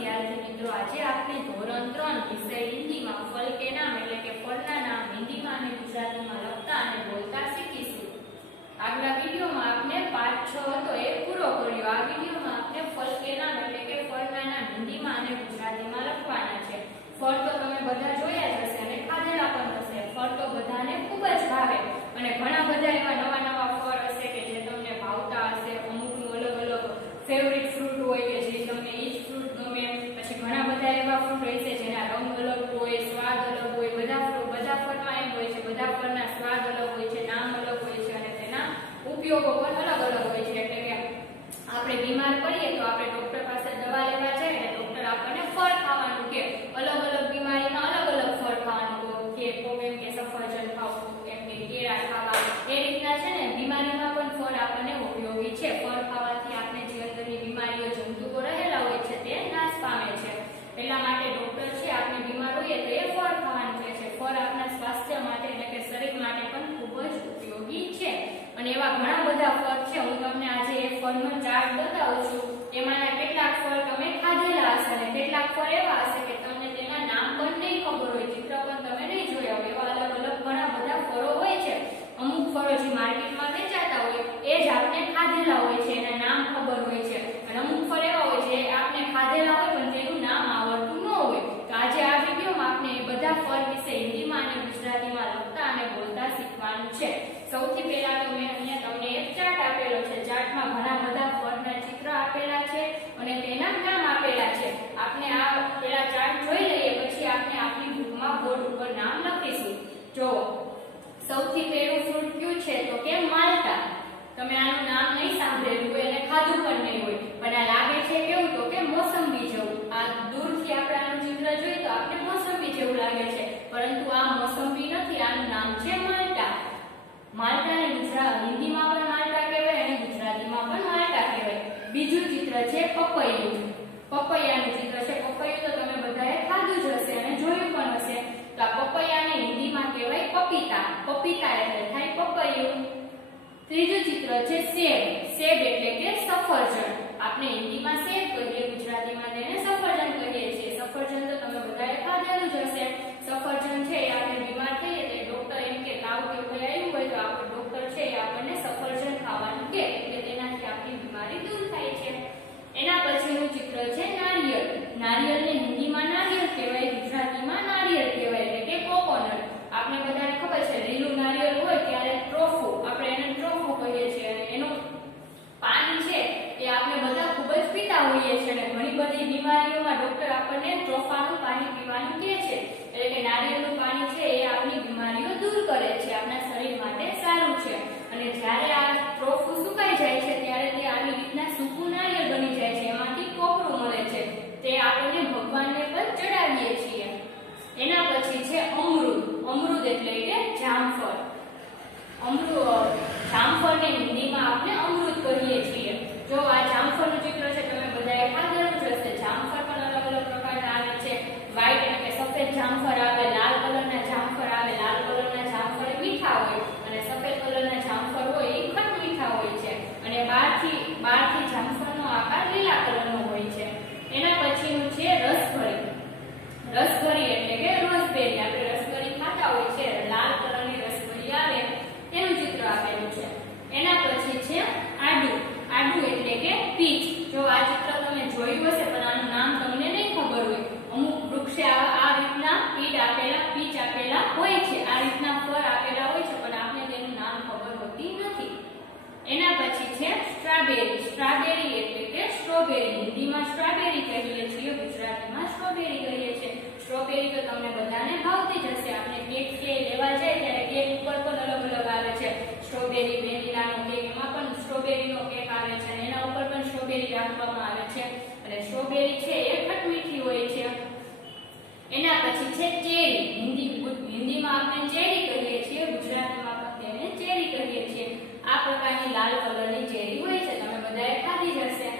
વિદ્યાર્થી મિત્રો, આજે આપણે ધોરણ 3 વિષય હિન્દીમાં ફળ કે નામ એટલે કે ફળના નામ હિન્દીમાં અને ગુજરાતીમાં લખતા અને બોલતા શીખીશું। આગલા વિડિયોમાં આપણે પાઠ 6 હતો એ પૂરો કર્યો। આ વિડિયોમાં આપણે ફળ કે નામ એટલે કે ફળના નામ હિન્દીમાં અને ગુજરાતીમાં લખવાના છે। ફળ તો તમે બધા જોયા જ હશે અને ખાધેલા પણ હશે। ફળ તો બધાને ખૂબ જ ભાવે અને ઘણા બધા એવા નવા નવા ફળ હશે કે જે તમને ભાવતા હશે। અમુકનું અલગ અલગ ફેવરિટ ફ્રૂટ હોય કે જે તમને ઈ જ ફ્રૂટ ગમે। પછી ઘણા બધા એવા ફ્રૂટ હોય છે જેના રંગ અલગ હોય, સ્વાદ અલગ હોય। બધા ફળમાં એમ હોય છે, બધા ફળના સ્વાદ અલગ હોય છે, નામ અલગ હોય છે અને તેના ઉપયોગો પણ અલગ અલગ હોય છે। એટલે કે આપણે બીમાર પડીએ તો આપણે ડોક્ટર પાસે દવા લેવા જઈએ અને ડોક્ટર આપણને ફળ ખાવાનું કે અલગ અલગ બીમારીમાં અલગ અલગ ફળ ખાવાનું કે કોક એમ કે સફરજન ખાવું, એમ કે કેળા ખાવા। એ રીતના છે ને બીમારીમાં પણ ફળ આપણને ઉપયોગી છે। ફળ ખાવાથી આપણે જે અંદરની બીમારીઓ જંતુઓ રહેલા હોય છે તે નાશ પામે છે। એટલા માટે ડોક્ટર છે આપણે બીમાર હોઈએ તો એ ફળ ખાવાનું કહે છે। ફળ આપણા સ્વાસ્થ્ય માટે એટલે કે શરીર માટે પણ ખૂબ જ ઉપયોગી છે અને એવા ઘણા બધા ફળ છે। હું તમને આજે એ ફળનો ચાર્ટ બતાવું છું। એમાંના કેટલાક ફળ તમે ખાધેલા હશે અને કેટલાક ફળ એવા હશે કે તમને તેના નામ પણ નહીં ખબર હોય, ચિત્ર પણ તમે નહીં જોયા હોય। એવા અલગ અલગ ઘણા બધા ફળો હોય છે। અમુક ફળો જે માર્કેટમાં વેચાતા હોય એ જ આપણે ખાધેલા હોય છે, એના નામ ખબર હોય છે અને અમુક ફળ એવા હોય જે આપણે ખાધેલા હોય પણ તેનું નામ આવડતું ન હોય। તો આજે આ વિડીયોમાં આપણે એ બધા ફળ વિશે હિન્દીમાં અને ગુજરાતીમાં લખતા અને બોલતા શીખવાનું છે। સૌથી પહેલા તો મેં અહીંયા તમને એક ચાર્ટ આપેલો છે। ચાર્ટમાં ઘણા બધા ફળના ચિત્ર આપેલા છે અને તેના નામ આપેલા છે। આપણે આ પહેલા ચાર્ટ જોઈ લઈએ, પછી આપણે આપણી બુકમાં બોર્ડ ઉપર નામ લખીશું। જો સૌથી પહેલું ફ્રૂટ કયું છે તો કે માલ્ટા। તમે આનું નામ નહીં સાંભળેલું હોય અને ખાધું પણ નહીં હોય, પણ આ લાગે છે કેવું તો કે મોસંબી જેવું। આ દૂરથી આપણે આનું ચિત્ર જોઈએ તો આપણે મોસંબી જેવું લાગે છે, પરંતુ આ મોસંબી નથી, આનું નામ છે માલ્ટા। માલ્ટાને હિન્દીમાં પણ માલ્ટા કહેવાય અને ગુજરાતીમાં પણ માલ્ટા કહેવાય। બીજું ચિત્ર છે પપૈયું। પપૈયાનું ચિત્ર છે। પપૈયું તો તમે બધાએ ખાધું જ હશે અને જોયું પણ હશે। તો આ પપૈયાને હિન્દીમાં કહેવાય પપીતા। પપીતા એટલે થાય પપૈયું। ત્રીજું ચિત્ર છે સેબ। સેબ એટલે કે સફરજન। આપણે હિન્દીમાં સેબ કહીએ, ગુજરાતીમાં તેને સફરજન કહીએ છીએ। સફરજન તો તમે બધાએ ખાધેલું જ હશે। સફરજન છે એ આપણે બીમાર થઈએ તો ડોક્ટર એમ કે તાવ કે કોઈ આવ્યું હોય તો આપણે ડોક્ટર છે એ આપણને સફરજન ખાવાનું કહે, એટલે તેનાથી આપણી બીમારી દૂર થાય છે। એના પછીનું ચિત્ર છે નારિયેળ। નારિયેળને હિન્દીમાં નારિયેળ કહેવાય, ગુજરાતીમાં નારિયેળ કહેવાય એટલે કે કોકોનટ। આપણે બધાને ખબર છે લીલું નારિયેળ હોય ત્યારે ટ્રોફુ, આપણે એને ટ્રોફુ કહીએ છીએ અને એનું પાણી છે એ આપણે બધા ખૂબ જ પીતા હોઈએ છીએ અને ઘણી બધી બીમારીઓમાં ડોક્ટર આપણને ટ્રોફાનું પાણી પીવાનું કહે છે। એટલે કે નારિયેળનું પાણી છે એ આપણી બીમારીઓ દૂર કરે છે, આપણા શરીર માટે સારું છે। અને જ્યારે આ ટ્રોફુ સુકાઈ જાય છે ત્યારે તે આવી રીતના સૂકું નારિયેળ બની જાય છે, એમાંથી કોપરું મળે છે, તે આપણે ભગવાનને પણ ચડાવીએ છીએ। એના પછી છે અમૃત। અમૃત એટલે કે જામફળ। જામફળને હિન્દીમાં આપણે અમૃત કહીએ છીએ। જો આ જામફળનું ચિત્ર છે તમે બધાએ ખાધેલું જ હશે। જામફળ પણ અલગ અલગ પ્રકારના આવે છે। વ્હાઈટ એટલે કે સફેદ જામફળ આવે, લાલ કલરના જામફળ આવે। લાલ કલરના જામફળ મીઠા હોય અને સફેદ કલરના જામફળ હોય એ ખટ મીઠા હોય છે અને બહારથી જામફળનો આકાર લીલા કલરનો હોય છે। એના પછીનું છે રસભરી। રસભરી એટલે કે રોઝબેરી। આપણે રસભરી ખાતા હોય છે, લાલ કલરની રસભરી આવે તેનું ચિત્ર આપેલું છે। એના પછી છે આડુ। આડુ એટલે કે પીચ। જો આ ચિત્ર તમે જોયું હશે પણ આનું નામ તમને નહીં ખબર હોય। અમુક વૃક્ષે આ રીતના પીચ આપેલા હોય છે, આ રીતના ફળ આપેલા હોય છે, પણ આપણે તેનું નામ ખબર હોતી નથી। એના પછી છે સ્ટ્રોબેરી। સ્ટ્રોબેરી એટલે કે સ્ટ્રોબેરી। હિન્દીમાં સ્ટ્રોબેરી કહીએ છીએ, ગુજરાતીમાં સ્ટ્રોબેરી કહીએ છીએ। સ્ટ્રોબેરી તો તમને બધાને ભાવતી જ હશે। આપણે કેક કે લેવા જાય ત્યારે કેક ઉપર પણ અલગ અલગ આવે છે। સ્ટ્રોબેરી વેનીલાનો કેક, એમાં પણ સ્ટ્રોબેરીનો કેક આવે છે અને એના ઉપર પણ સ્ટ્રોબેરી રાખવામાં આવે છે અને સ્ટ્રોબેરી છે એ ખટ મીઠી હોય છે। એના પછી છે ચેરી। હિન્દીમાં આપણે ચેરી કહીએ છીએ, ગુજરાતીમાં પણ તેને ચેરી કહીએ છીએ। આ પ્રકારની લાલ કલરની ચેરી હોય છે, તમે બધાએ ખાધી જ હશે।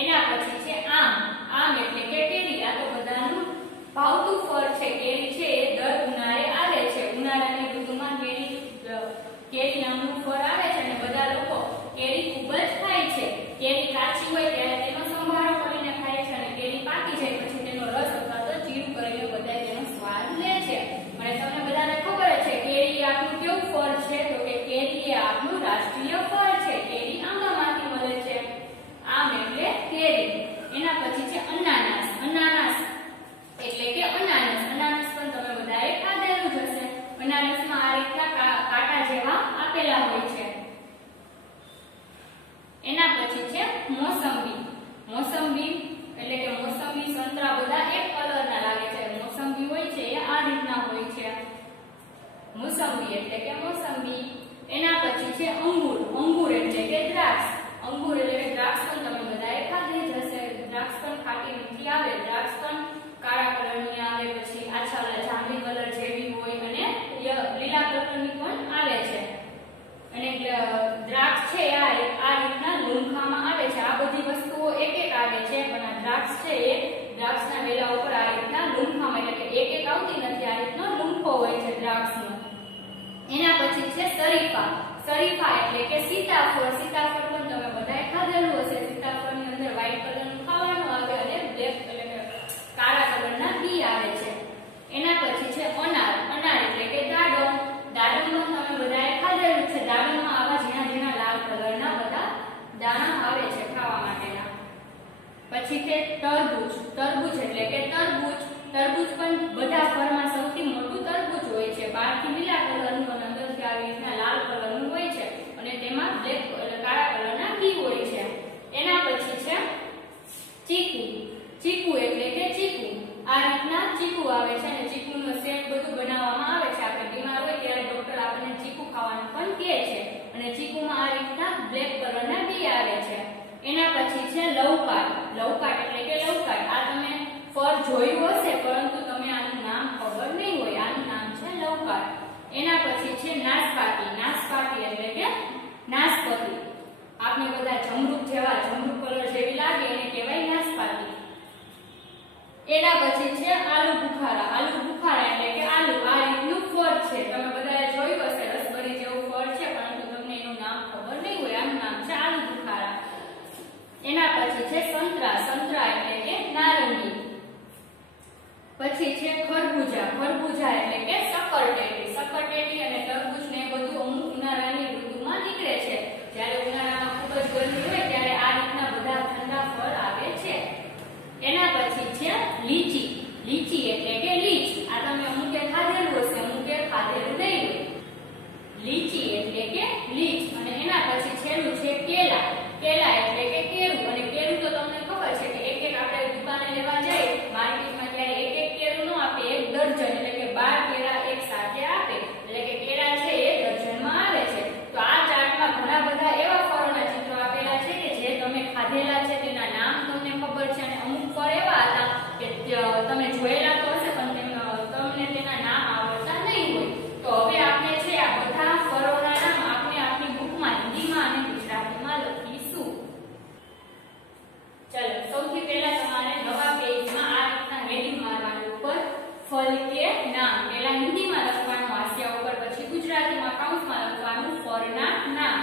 એના પછી છે આમ। આમ એટલે કે કેરી। આ તો બધાનું ભાવતું ફળ છે। કેરી છે એ દર ઉનાળે આવે છે। ઉનાળાની ઋતુમાં કેરી નામનું ફળ આવે છે અને બધા લોકો કેરી ખૂબ જ ખાય છે। કેરી કાચી હોય ત્યારે તેનો સંભારો કરીને ખાય છે અને મોસંબી એટલે કે મોસંબી. એના પછી છે અંગુર. અંગુર એટલે કે દ્રાક્ષ. અંગુર એટલે કે દ્રાક્ષ પણ તમે બધાએ ખાધી જ હશે. દ્રાક્ષ પણ ખાટી મીઠી આવે. દ્રાક્ષ પણ કાળા કલરની આવે, પછી આછા જાંબલી કલર જેવી હોય અને લીલા કલરની પણ આવે છે. અને દ્રાક્ષ છે આ રીતના લૂંખામાં આવે છે. આ બધી વસ્તુઓ એક એક આવે છે, પણ આ દ્રાક્ષ છે એ દ્રાક્ષના વેલા ઉપર આ રીતના લૂંખામાં, એટલે કે એક એક આવતી નથી, આ રીતનો લૂંખો હોય છે દ્રાક્ષનો. એના પછી છે શરીફા. શરીફા એટલે કે સીતાફળ. સીતાફળ પણ તમે બધાએ ખાધેલું હશે. સીતાફળની અંદર વ્હાઈટ કલરનું ખાવાનું આવે અને બ્લેક એટલે કે કાળા કલરના બી આવે છે. એના પછી છે અનાર. અનાર એટલે કે દાડમ. દાડમનો તમે બધાએ ખાધેલું છે. દાડમમાં આવા ઝીણા ઝીણા લાલ કલરના બધા દાણા આવે છે ખાવા માટેના. પછી છે તરબૂચ. તરબૂચ એટલે કે તરબૂચ. તરબૂચ પણ બધા ફળમાં સૌથી મોટું તરબૂચ હોય છે. બહારથી લીલા કલરનું અને અંદરથી આવી રીતના લાલ કલરનું હોય છે અને તેમાં બ્લેક એટલે કાળા કલરના બી હોય છે. એના પછી છે ચીકુ. ચીકુ એટલે કે ચીકુ. આ રીતના ચીકુ આવે છે અને ચીકુનો શેક બધું બનાવવામાં આવે છે. આપણે બીમાર હોય ત્યારે ડોક્ટર આપણને ચીકુ ખાવાનું પણ કહે છે અને ચીકુમાં આ રીતના બ્લેક કલરના બી આવે છે. એના પછી છે લવકાટ. લવકાટ એટલે કે લવકાટ. આ તમે ફળ જોયું હશે પરંતુ તમે આનું નામ ખબર નહીં હોય. આનું નામ છે લવકાટ. એના પછી છે નાશપાતી. નાશપાતી એટલે કે નાશપતી. આપણે બધા જમરૂખ જેવા જમરૂખ કલર જેવી લાગે એને કહેવાય નાશપાતી. એના પછી છે આલુ બુખારા. આલુ બુખારા એટલે કે આલુ. આ રીતનું ફળ છે. તમે બધાએ જોયું હશે રસબરી જેવું ફળ છે પરંતુ તમને એનું નામ ખબર નહીં હોય. આનું નામ છે આલુ બુખારા. એના પછી છે સંતરા. સંતરા એટલે કે નારંગી. પછી છે ખરબૂજા. ખરબૂજા એટલે કે સક્કરટેટી. સક્કરટેટી અને તરબૂચ ને બધું અમુક ઉનાળાની ઋતુમાં નીકળે છે. જ્યારે ઉનાળામાં ખૂબ જ ગરમી હોય ત્યારે આ રીતના બધા ઠંડા ફળ આવે છે. એના પછી છે લીચી. લીચી એટલે કે લીચ. આ તમે અમુકે ખાધેલું હશે, અમુકે ખાધેલું નહીં હોય. લીચી એટલે કે લીચ. અને એના પછી છેલ્લું છે કેલા. કેલા એટલે કે કેળું. અને કેળું તો તમને ખબર છે કે એક એક આપણે દુકાને લેવા જઈએ માર્કેટમાં ત્યારે એક એક કેળું ન આપે, એક દર્જન એટલે કે 12 કેળા એક સાથે આપે. એટલે કે કેળા છે એ દર્જનમાં આવે છે. તો આ ચાર્ટમાં ઘણા બધા એવા ફળોના ચિત્રો આપેલા છે કે જે તમે ખાધેલા છે, તેના નામ તમને ખબર છે અને અમુક ફળ એવા હતા કે તમે જોયેલા તો હશે પણ તમને તેના નામ આવડતા નહીં હોય. તો હવે આપણે છે આ બધા ફળોના નામ આપણે આપણી બુકમાં હિન્દીમાં અને ગુજરાતીમાં લખીશું. ચલો સૌથી પહેલા તમારે નવા પેજમાં આ રીતના હેડિંગ મારવાનું ઉપર ફળ કે નામ. પહેલા હિન્દીમાં લખવાનું હાસ્યા ઉપર, પછી ગુજરાતીમાં કૌંસમાં લખવાનું ફળના નામ.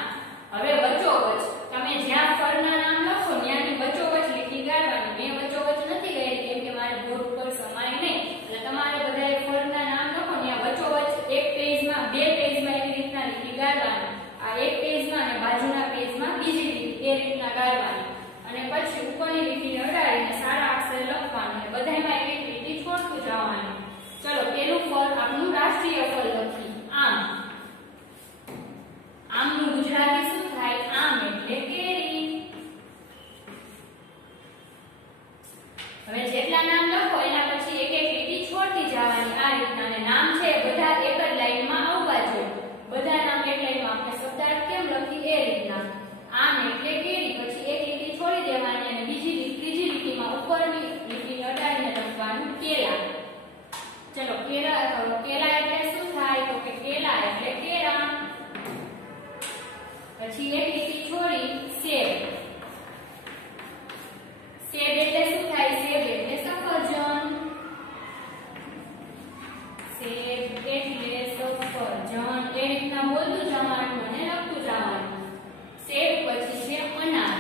હવે વચ્ચોવચ તમે જ્યાં ફળના નામ લખો ત્યાંની વચ્ચોવચ લીટી ગાળવાની. મેં વચ્ચોવચ નથી ગાળી કેમ કે મારે બોર્ડ ઉપર સમાય નહીં. એટલે તમારે બધાએ ફળના નામ લખો ત્યાં વચ્ચોવચ એક પેજમાં બે પેજમાં એવી રીતના લીટી ગાળવાની. આ એક પેજમાં અને બાજુના પેજમાં બીજી લીટી એ રીતના ગાળવાની. અને પછી ઉપરની લીટીને અડાડીને સારા અક્ષરે લખવાનું અને બધાયમાં એક લીટી છોડતું જવાનું. ચલો પેલું ફળ આપણું રાષ્ટ્રીય ફળ લખી આમ. આમનું ગુજરાતી શું થાય? આમ એટલે કેરી. હવે જેટલા નામ લખો એના પછી એક એક લીટી છોડતી જવાની આ રીતના. અને નામ છે બધા એક જ લાઈનમાં આવવા જોઈએ. બધા નામ એક લાઈનમાં આપણે શબ્દાર્થ કેમ લખી એ રીતના. આમ એટલે કેરી. પછી એક લીટી છોડી દેવાની અને ત્રીજી લીટીમાં ઉપરની લીટીને અડાડીને લખવાનું કેલા. ચલો કેલા એટલે શું થાય? તો કે કેલા એટલે કેળા. પછી એક લીટી છોડી સેબ. સેબ એટલે શું થાય? સેબ એટલે સફરજન. સેબ એટલે સફરજન. એ રીતના બોલતું જવાનું અને લખતું જવાનું. સેબ પછી છે અનાર.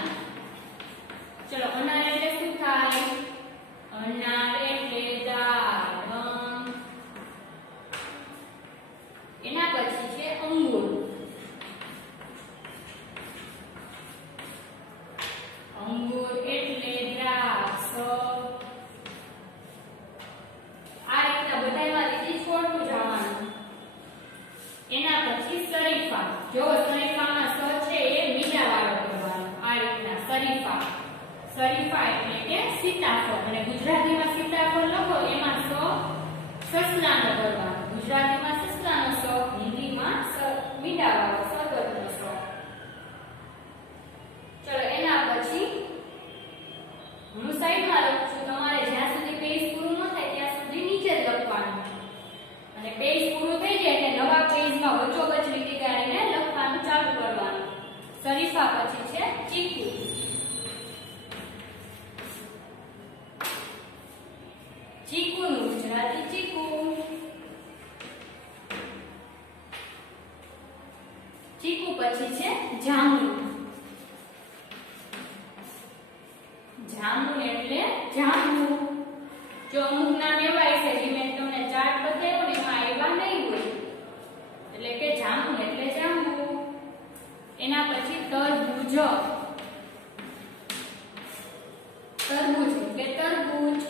ચલો અનાર એટલે શું થાય? અનાર એટલે દાડમ. એના પછી છે અંગુર. અંગુર એટલે દ્રાક્ષ. આ રીતના બધામાં લીટી છોડતું જવાનું. એના પછી શરીફા. જો શરીફામાં સ છે એ મીંડા વાળો કરવાનો આ રીતના શરીફા. શરીફા એટલે કે સીતાફળ. અને ગુજરાતીમાં સીતાફળ લખો એમાં સસલાનો કરવાનો. ગુજરાતીમાં સસલા સંસ્થાનો સ, હિન્દીમાં મીંડાવાળો સરબતનો સ. ચલો એના પછી હું સાઈડમાં લખું છું. તમારે જ્યાં સુધી પેજ પૂરું ન થાય ત્યાં સુધી નીચે જ લખવાનું અને પેજ પૂરું થઈ જાય એટલે નવા પેજમાં વચ્ચોવચ્ચ લીટી ગાળીને લખવાનું ચાલુ કરવાનું. શરીફા પછી છે ચીકુ. ચીકુનું ગુજરાતી ચીકુ. ચીકુ પછી છે જાંબુ. જાંબુ એટલે જાંબુ. જો અમુક નામ એવા છે જે મેં તમને ચાર્ટ બતાવ્યો ને એમાં એવા નહીં હોય એટલે કે જાંબુ એટલે જાંબુ. એના પછી તરબૂચ. તરબૂચ એટલે તરબૂચ.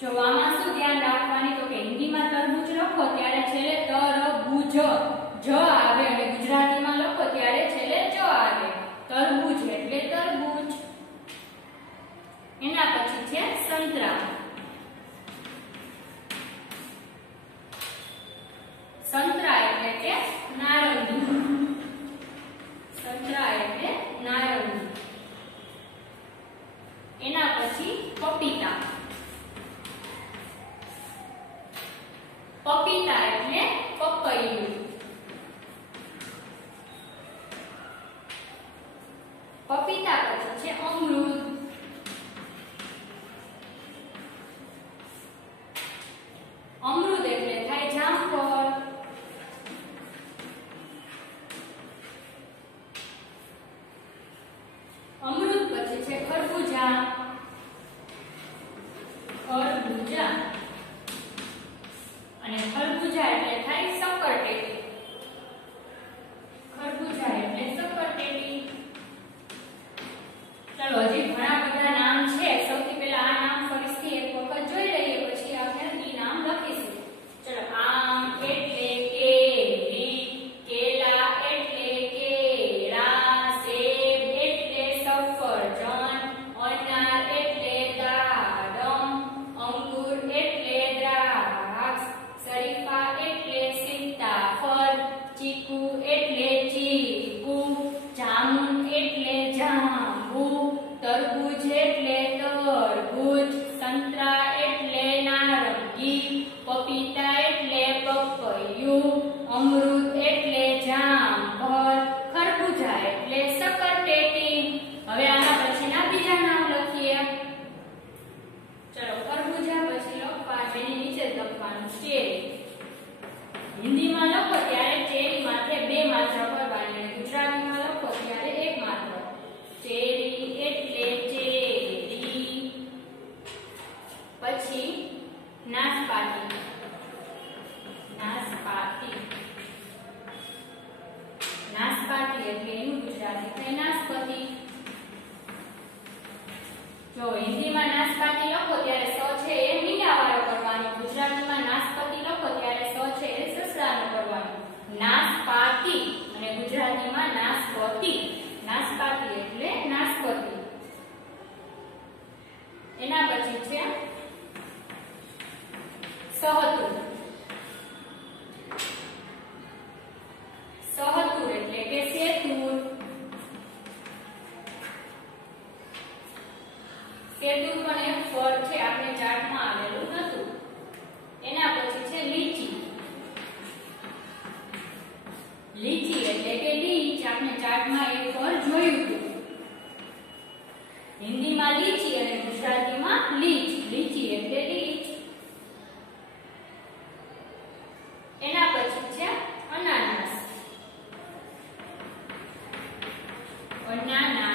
જો આમાં શું ધ્યાન રાખવાની તો કે હિન્દીમાં તરબૂચ લખો ત્યારે છેલ્લે તરબૂચ જ આવે અને ગુજરાતીમાં લખો ત્યારે છેલ્લે ચ આવે. તરબૂચ એટલે તરબૂચ. એના પછી છે સંતરા. સંતરા એટલે કે નારંગી. સંતરા એટલે નારંગી. એના પછી પપીતા. પપીતા એટલે પપૈયું. પપીતા પછી છે અમૃત. અમૃત એટલે થાય જામફળ. અમૃત પછી છે ખરબૂજા. ખરબૂજા અને ખરબૂજા એટલે થાય સક્કરટેટી. ખરબૂજા એટલે સક્કરટેટી. ચલો હજી ઘણા બધા નામ છે. સૌથી પહેલા આ નામ ફરીથી એક વખત જોઈ લઈએ પછી આપણે ઈ નામ લખીશું. ચલો આમ એટલે કેરી. કેલા એટલે કેળા. સેબ એટલે સફરજન. અનાર એટલે દાડમ. અંગૂર એટલે દ્રાક્ષ. શરીફા એટલે સીતાફળ. ચીકુ એટલે ચીકુ. જામુન એટલે જાંબુ. તરબૂચ એટલે તરબૂચ. સંતરા એટલે નારંગી. પપીતા એટલે પપૈયું. અમૃત એટલે જામફળ. ખરબૂજા એટલે સક્કરટેટી. હવે આના પછીના બીજા નામ લખીએ. ચલો ખરબૂજા પછી લખવા જેની નીચે લખવાનું ચેરી. હિન્દીમાં લખો ત્યારે ચેરી માથે 2 માત્રા કરવાની અને ગુજરાતીમાં લખો ત્યારે 1 માત્ર. ચેરી એટલે ચેરી. પછી નાસપાતી. નાસપાતી. નાસપાતી એટલે એનું ગુજરાતી થાય નાસપતિ. જો હિન્દીમાં નાસપાતી લખો ત્યારે સ છે એ મીંડાવાળો કરવાનો. ગુજરાતીમાં નાસપતિ લખો ત્યારે સ છે એ સસરાનો કરવાનો. નાસપાતી અને ગુજરાતીમાં નાસપતિ. નાસપાતી એટલે નાસપતિ. એના પછી છે સહતુર. સહતુર એટલે કે સેતુર. સેતુર પણ એક ફળ છે, આપણે ચાર્ટમાં આવેલું નતું. એના પછી છે લીચી. લીચી એટલે કે લીચ. આપણે ચાર્ટમાં એક ફળ જોયું હતું. હિન્દીમાં લીચી અને ગુજરાતીમાં લીચ. લીચી એટલે લીચ. એના પછી છે અનાનસ. અનાનસ